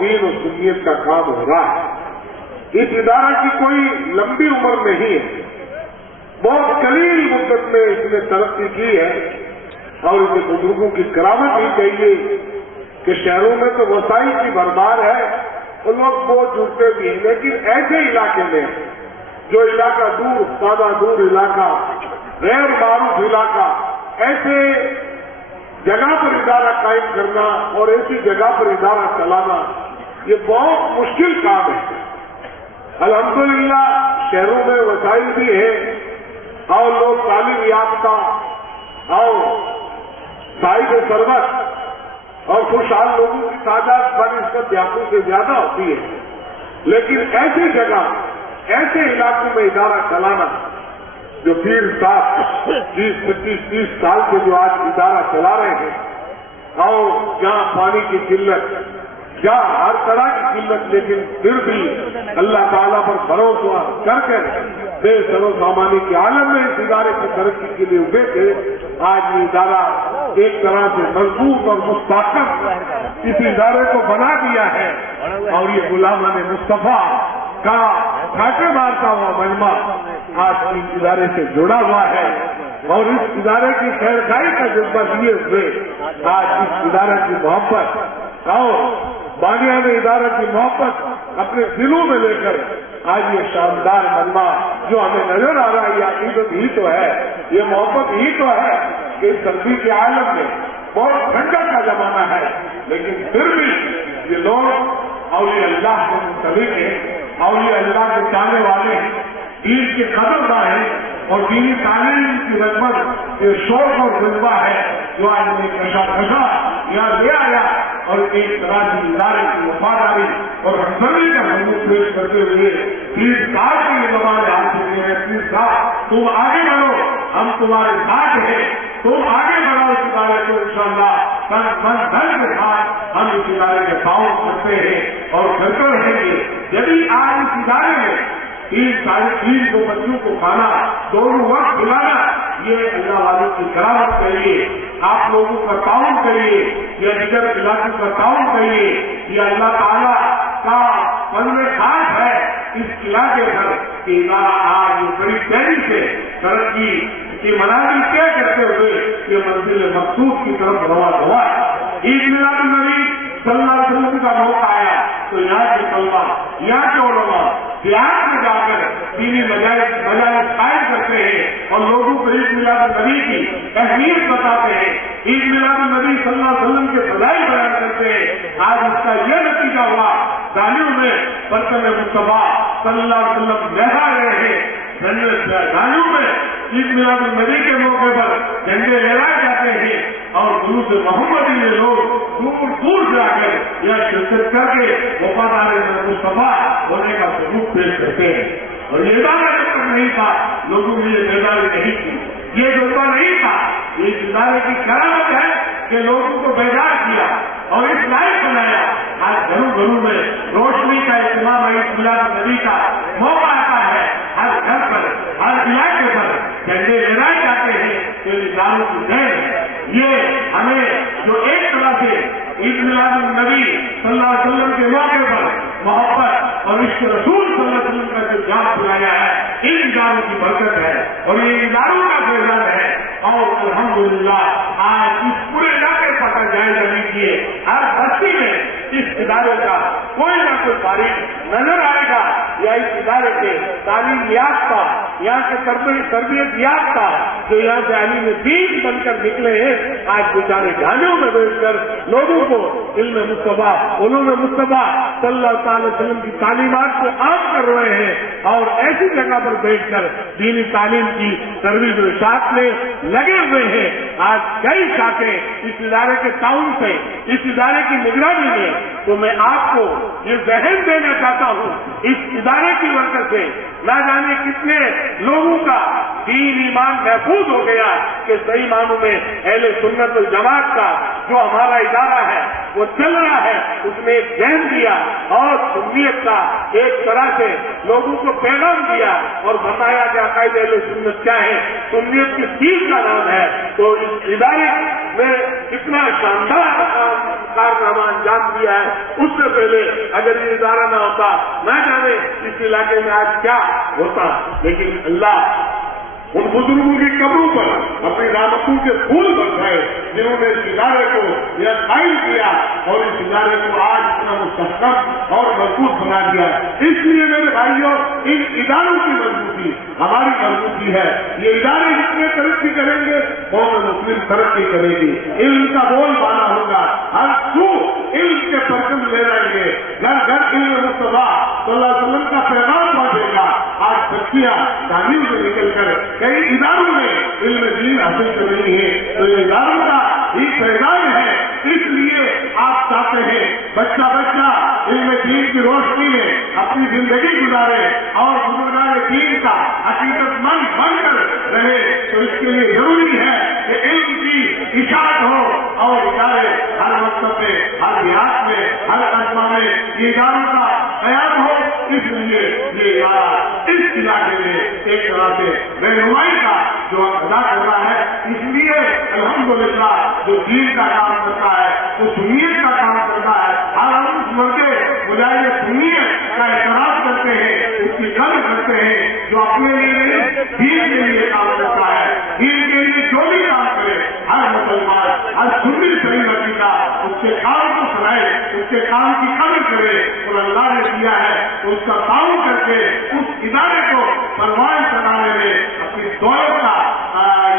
دین و سنیت کا کام ہو رہا ہے۔ اس ادارہ کی کوئی لمبی عمر نہیں ہے، بہت قلیل مدت میں اس نے ترقی کی ہے، اور اسے بزرگوں کی کرامت ہی چاہیے کہ شہروں میں تو وسائل کی بھرمار ہے، وہ لوگ بہت جڑتے بھی ہیں، لیکن ایسے علاقے میں جو علاقہ دور زیادہ دور علاقہ، غیر معروف علاقہ، ایسے جگہ پر ادارہ قائم کرنا اور ایسی جگہ پر ادارہ چلانا یہ بہت مشکل کام ہے۔ الحمدللہ شہروں میں وسائل بھی ہیں اور لوگ تعلیم یافتہ اور صاحب ثروت اور خوشحال لوگوں کی تعداد بنسبت دیہاتوں سے زیادہ ہوتی ہے، لیکن ایسی جگہ ایسے علاقوں میں ادارہ چلانا جو 20-25-30 سال کے جو آج ادارہ چلا رہے ہیں، اور جہاں پانی کی قلت، جہاں ہر طرح کی قلت، لیکن پھر بھی اللہ تعالیٰ پر بھروسہ کر کے بے سر و سامانی کے عالم میں اس ادارے کی ترقی کے لیے اٹھے تھے۔ آج یہ ادارہ ایک طرح سے مضبوط اور مستحکم اس ادارے کو بنا دیا ہے، اور یہ غلامان مصطفیٰ کا ٹھاکے مارتا ہوا مجمع آج اس ادارے سے جڑا ہوا ہے، اور اس ادارے کی خیر خائی کا جذبہ لیے ہوئے آج اس ادارے کی محبت اور بانیان ادارے کی محبت اپنے دلوں میں لے کر آج یہ شاندار مجمع جو ہمیں نظر آ رہا ہے، یہ عقیدت ہی تو ہے، یہ محبت ہی تو ہے کہ سردی کے عالم میں بہت ٹھنڈک کا زمانہ ہے، لیکن پھر بھی یہ لوگ اولیاء اللہ کے متعلق ہیں، اولیاء اللہ کے چاہنے والے ہیں، دین کے قدرداں ہیں، اور دینی تعلیم کی رغبت یہ شوق اور جذبہ ہے جو آج نے کشا یہاں لے آیا، اور ایک طرح کی ادارے کی وفاداری اور ہمدردی کا حضور پیش کرتے ہوئے 30 سال کی یہ زبان حاصل ہوئی ہے۔ 30 سال تم آگے بڑھو، ہم تمہارے ساتھ ہیں، تم آگے بڑھو اس ادارے کو، انشاءاللہ من دھن کے ساتھ ہم اس ادارے کے تعاون کرتے ہیں اور کرتے رہیں گے۔ یدی آج اس ادارے میں 3 کو بچوں کو کھانا دونوں وقت کھلانا، یہ اللہ والوں کی کرامت کریے، آپ لوگوں کا تعاون کریے، یہ دیگر علاقوں کا تعاون کریے، یہ اللہ تعالیٰ کا فضل خاص ہے اس علاقے پر کہ ادارہ آج بڑی تیزی سے ترقی کی منازل طے کرتے ہوئے یہ منزل مقصود کی طرف رواں ہوا ہے۔ عید میلاد النبی صلی اللہ علیہ وسلم کا موقع آیا تو یہاں کے طلبا، یہاں کے علماء دیہات میں جا کر دینی مجالس قائم کرتے ہیں اور لوگوں کو عید میلاد النبی کی اہمیت بتاتے ہیں، عید میلاد النبی صلی اللہ علیہ وسلم کے فضائل بیان کرتے ہیں۔ آج اس کا یہ نتیجہ ہوا، گالیوں میں برتن مصطفیٰ صلی اللہ علیہ وسلم لہرا رہے ہیں، گالیوں میں عید میلاد النبی کے موقع پر جھنڈے لہرائے جاتے ہیں، اور جلوس محمدی میں لوگ دور دور جا کر یہ شرکت کر کے وفادار مصطفیٰ ہونے کا ثبوت پیش کرتے ہیں۔ اور یہ ادارہ جب تک نہیں تھا لوگوں نے یہ بیداری نہیں کی، یہ جذبہ نہیں تھا، اس ادارے کی کرامت ہے کہ لوگوں کو بیدار کیا اور اس لائق بنایا۔ آج گھروں گھروں میں روشنی کا اہتمام عید میلاد النبی کا موقع آتا ہے، ہر گھر پر ہر علاقے پر جھنڈے لہرائے جاتے ہیں، تو اداروں کی دین ہے۔ یہ ہمیں جو ایک طرح سے عید میلاد النبی صلی اللہ علیہ وسلم کے موقع پر محبت اور عشق رسول صلی اللہ علیہ وسلم کا جو جام پلایا ہے، ان اداروں کی برکت ہے اور یہ اداروں کا فیضان ہے۔ اور الحمدللہ آج اس پورے علاقے پر جائزہ لیجیے، ہر بستی میں اس ادارے کا کوئی نہ کوئی تاریخ نظر آئے گا، یا اس ادارے کے تعلیم یافتہ، یہاں کے تربیت یافتہ جو یہاں سے علم دین بن کر نکلے ہیں، آج بیچارے گھانوں میں بیٹھ کر لوگوں کو علم مصطفیٰ، علوم مصطفیٰ صلی اللہ تعالی وسلم کی تعلیمات کو عام کر رہے ہیں، اور ایسی جگہ پر بیٹھ کر دینی تعلیم کی ترویج و اشاعت میں لگے ہوئے ہیں۔ آج کئی شاخیں اس ادارے کے تعاون سے، اس ادارے کی نگرانی میں، تو میں آپ کو یہ ذہن دینا چاہتا ہوں، اس ادارے کی برکت سے نہ جانے کتنے لوگوں کا دین ایمان محفوظ ہو گیا کہ صحیح معنوں میں اہل سنت والجماعت کا جو ہمارا ادارہ ہے وہ چل رہا ہے، اس نے ایک ذہن دیا اور سنیت کا ایک طرح سے لوگوں کو پیغام دیا اور بتایا کہ عقائد اہل سنت کیا ہے، سنیت کس چیز کا نام ہے۔ تو اس ادارے میں اتنا شاندار کارنامہ انجام دیا ہے، اس سے پہلے اگر یہ ادارہ نہ ہوتا نہ جانے اس علاقے میں آج کیا ہوتا، لیکن اللہ ان بزرگوں کی قبروں پر اپنی رحمتوں کے پھول برسائے جنہوں نے اس ادارے کو یہ قائم کیا اور اس ادارے کو آج اتنا مستحکم اور مضبوط بنا دیا۔ اس لیے میرے بھائیوں، ان اداروں کی مضبوطی ہماری مضبوطی ہے۔ یہ ادارے جتنے ترقی کریں گے قوم مسلم ترقی کرے گی، علم کا بول بالا ہوگا، ہر سو علم کے پرچم لے رہیں گے، گھر گھر علم مصطفیٰ صلی اللہ علیہ وسلم کا پیغام پہنچے گا۔ آج بچیاں تعلیم سے نکل کر کئی اداروں میں علم دین حاصل کر رہی ہے، تو یہ اداروں کا ایک پیغام ہے۔ اس لیے آپ چاہتے ہیں بچہ بچہ علم دین کی روشنی میں اپنی زندگی گزارے اور بزرگان دین کا حقیقت مند بن کر رہے، تو اس کے لیے ضروری ہے کہ علم کی اشاعت ہو اور ادارے ہر مکتب میں، ہر دیہات میں، ہر قصبہ میں یہ اداروں کا قیام ہو۔ اس لیے یہ ادارہ اس علاقے میں ایک طرح سے رہنمائی کا جو ادا کر رہا ہے، اس لیے الحمدللہ جو دین کا کام کرتا ہے وہ سنیت کا کام کرتا ہے۔ ہر ہم اس مرکے مجاہد سنیت کا اعتراف کرتے ہیں، اس کی قدر کرتے ہیں، جو اپنے لیے دین کے لیے کام کرتا ہے، دین کے لیے جو بھی کام کرے ہر مسلمان، ہر سنی صحیح رکھے گا، اس کے کام کو سنائے، اس کے کام کی قدر کرے، اور اللہ نے دیا ہے تو اس کا تعاون کر کے اس ادارے کو پروان چڑھانے میں اپنی دولت کا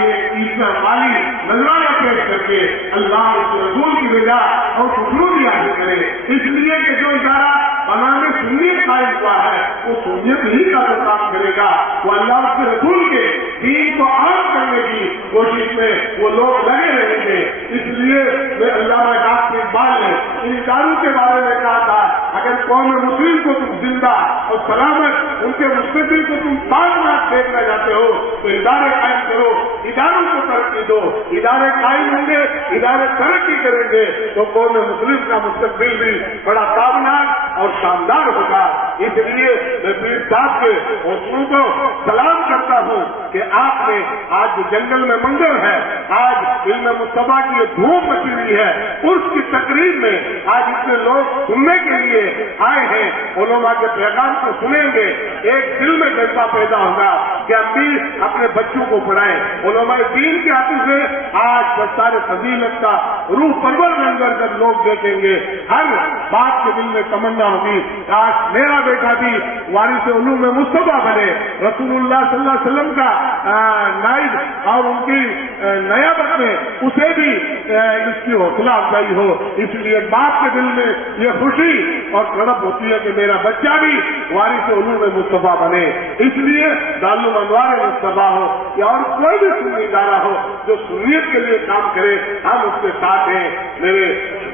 یہ مالی نظرانہ پیش کر کے اللہ اس رسول کی وجہ اور خوشنودی حاصل کرے۔ اس لیے کہ جو ادارہ بنانے سنیت قائم ہوا ہے وہ سنیت ہی کا جو کام کرے گا، وہ اللہ کے رسول کے دین کو عام کرنے کی کوشش میں وہ لوگ لگے رہیں گے۔ اس لیے میں علامہ ڈاکٹر اقبال نے ان اداروں کے بارے میں کہا تھا، اگر قوم مسلم کو تم زندہ اور سلامت، ان کے مستقبل کو تم بات دیکھنا چاہتے ہو تو ادارے قائم کرو، اداروں کو ترقی دو۔ ادارے قائم ہوں گے، ادارے ترقی کریں گے تو قوم مسلم کا مستقبل بھی بڑا تابناک اور شاندار ہوگا۔ اس لیے میں پیر صاحب کے حوصلوں کو سلام کرتا ہوں کہ آپ نے آج جنگل میں منظر ہے، آج علم مصطفیٰ کی دھوم مچی ہوئی ہے، اس کی تقریب میں آج اتنے لوگ سننے کے لیے آئے ہیں، علماء کے پیغام کو سنیں گے، ایک دل میں جذبہ پیدا ہوگا کہ ہم بھی اپنے بچوں کو پڑھائیں۔ علماء دین کے ہاتھ سے آج بستار فضیلت کا روح پرور منظر جب لوگ دیکھیں گے، ہر بات کے دل میں تمنا ہوگی آج میرا بیٹا بھی وارث علوم مصطفیٰ بنے، رسول اللہ صلی اللہ علیہ وسلم کا نائب اور ان کی نیابت میں اسے بھی اس کی حوصلہ افزائی ہو۔ اس لیے باپ کے دل میں یہ خوشی اور تڑپ ہوتی ہے کہ میرا بچہ بھی وارث علوم مصطفیٰ بنے۔ اس لیے دارالعلوم انوار مصطفیٰ ہو یا اور کوئی بھی سنی ادارہ ہو جو سنیت کے لیے کام کرے، ہم اس کے ساتھ ہیں۔ میرے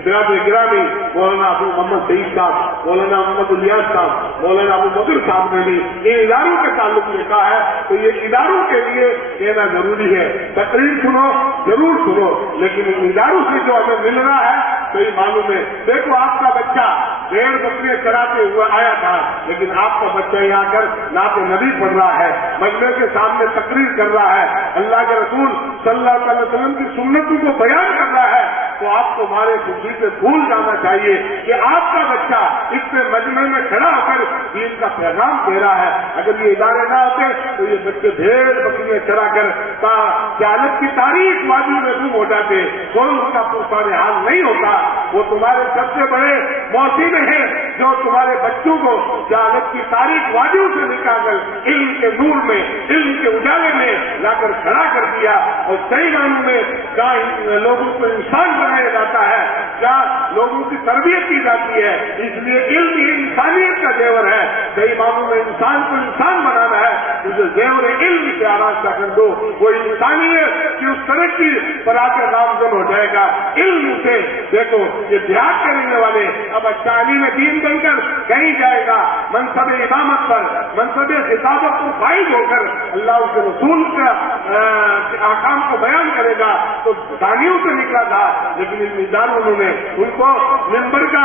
برادر گرامی مولانا ابو محمد سعید صاحب، مولانا محمد الیاس صاحب، مولانا ابو بکر صاحب نے بھی ان اداروں کے تعلق میں کہا ہے تو یہ اداروں کے لیے کہنا ضروری ہے۔ تقریر سنو ضرور سنو، لیکن ان اداروں سے جو ہمیں مل رہا ہے تو یہ معلوم ہے۔ دیکھو آپ کا بچہ 1.5 بکریاں چراتے ہوئے آیا تھا، لیکن آپ کا بچہ یہاں کر نعت نبی پڑھ رہا ہے، مجمع کے سامنے تقریر کر رہا ہے، اللہ کے رسول صلی اللہ علیہ وسلم کی سنتوں کو بیان کر رہا ہے، تو آپ کو ہمارے خوشی سے بھول جانا چاہیے کہ آپ کا بچہ اس میں مجمع میں کھڑا ہو کر دین کا پیغام دے رہا ہے۔ اگر یہ ادارے نہ ہوتے تو یہ بچے 1.5 بکریاں چرا کر جہالت کی تاریخ وادی میں ڈوب ہو جاتے، کوئی ان کا پرسان حال نہیں ہوتا۔ وہ تمہارے سب سے بڑے موسم ہیں جو تمہارے بچوں کو جہالت کی تاریخ وادیوں سے نکال کر علم کے نور میں، علم کے اجالے میں لا کر کھڑا کر دیا، اور صحیح معنوں میں کیا لوگوں کو انسان بنایا جاتا ہے، کیا لوگوں کی تربیت کی جاتی ہے۔ اس لیے علم ہی انسانیت کا زیور ہے، صحیح معنوں میں انسان کو انسان بنانا ہے، اسے زیور علم سے آراستہ کر دو، وہ انسانیت کی اس ترقی پر آ کے نامزد ہو جائے گا۔ علم سے دیکھو یہ دیہات کرنے والے اب تعلیم دین بن کر کہیں جائے گا، منصب امامت پر، منصب خطابت کو فائد ہو کر اللہ کے رسول کا احکام کو بیان کرے گا، تو دانیوں سے نکلا تھا، لیکن ان اداروں نے ان کو ممبر کا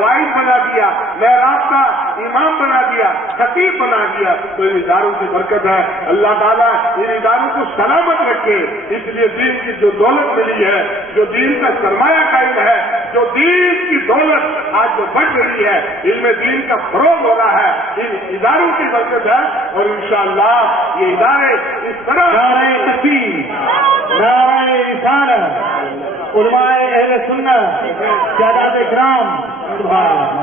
وائز بنا دیا، محراب کا امام بنا دیا، خطیب بنا دیا۔ تو ان اداروں کی برکت ہے، اللہ تعالیٰ ان اداروں کو سلامت رکھے۔ اس لیے دین کی جو دولت ملی ہے، جو دین کا سرمایہ قائم ہے، جو دین کی دولت آج جو بڑھ رہی ہے، علم دین کا فروغ ہو رہا ہے، ان اداروں کی برکت ہے، اور انشاءاللہ یہ ادارے اس طرح نعرہ تکبیر، نعرہ رسالت، علماء اہل سنت، سادات اکرام،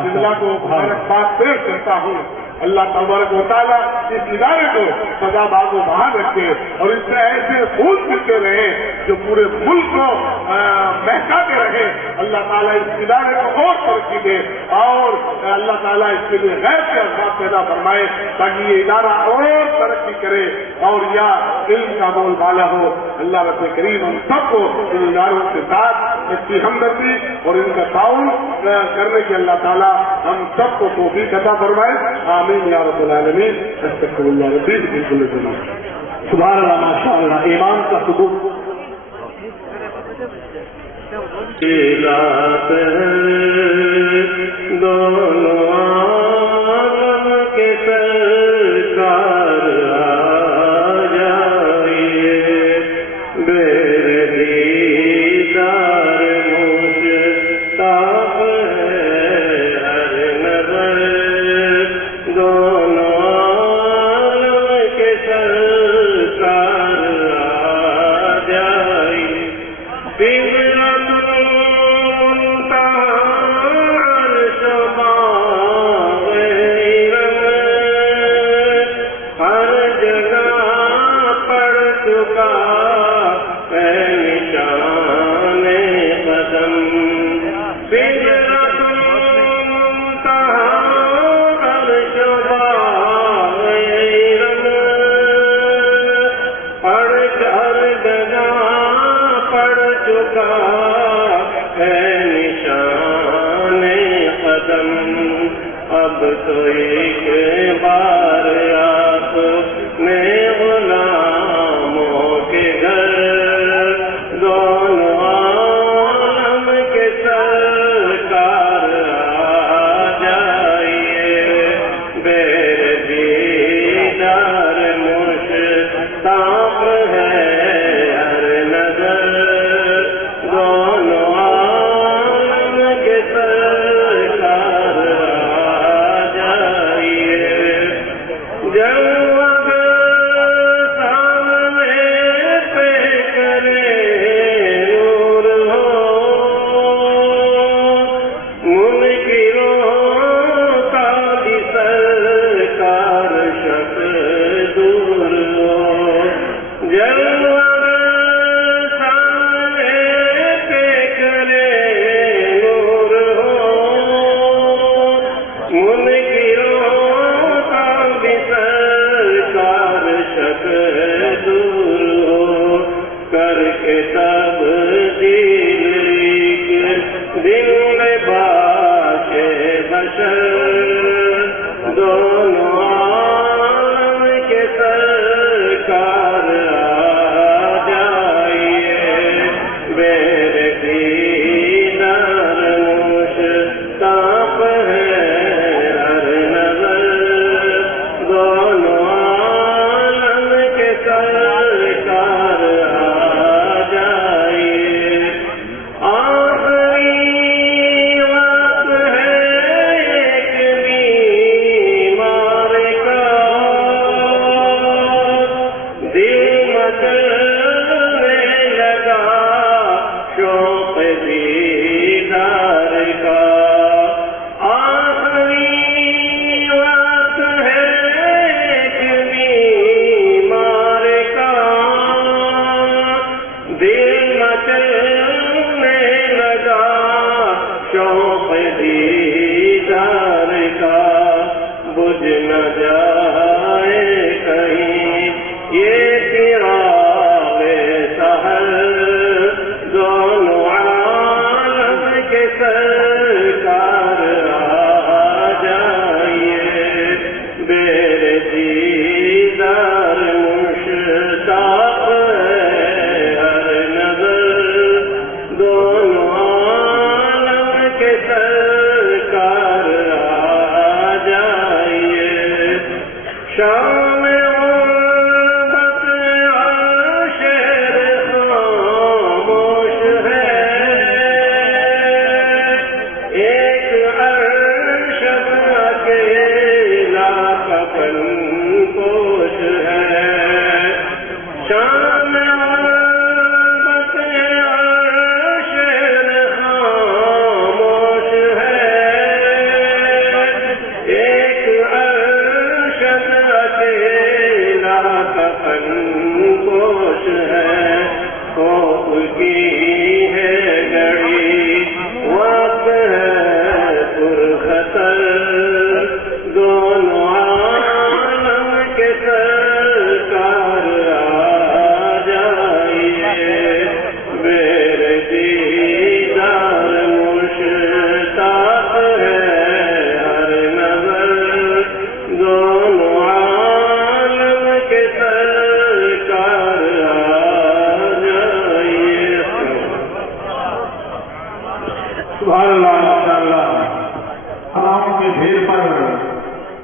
شملہ کو مبارکباد پیش کرتا ہوں۔ اللہ تبارک و تعالیٰ اس ادارے کو سزا باز و بحال رکھے اور اس سے ایسے پھول ملتے رہے جو پورے ملک کو مہکاتے رہے۔ اللہ تعالیٰ اس ادارے کو اور ترقی دے اور اللہ تعالیٰ اس کے لیے غیر کے اثرات پیدا فرمائے تاکہ یہ ادارہ اور ترقی کرے اور یا علم کا بول بالا ہو۔ اللہ رب کریم ہم سب کو ان اداروں کے ساتھ اس کی ہمدردی اور ان کا تعاون کرنے کی اللہ تعالیٰ ہم سب کو توفیق عطا فرمائے۔ آمین یا رب العالمین۔ استغفر اللہ ربی من کل ذنب۔ سبحان اللہ، ماشاء اللہ، ایمان کا ثبوت۔ دونوں عالم کے سرکار آ جائیے، میرے دیدار مشتاق ہے ہر نظر، دونوں عالم کے سرکار آ جائیے، اب تو ایک بار آپ نے غلاموں کے گھر دونوں عالم کے سرکار آ جائیے، میرے دیدار مشتاق ہے ہر نظر، دونوں عالم کے سرکار آ جائیے، جب دیدار کا بجھ نہ جائے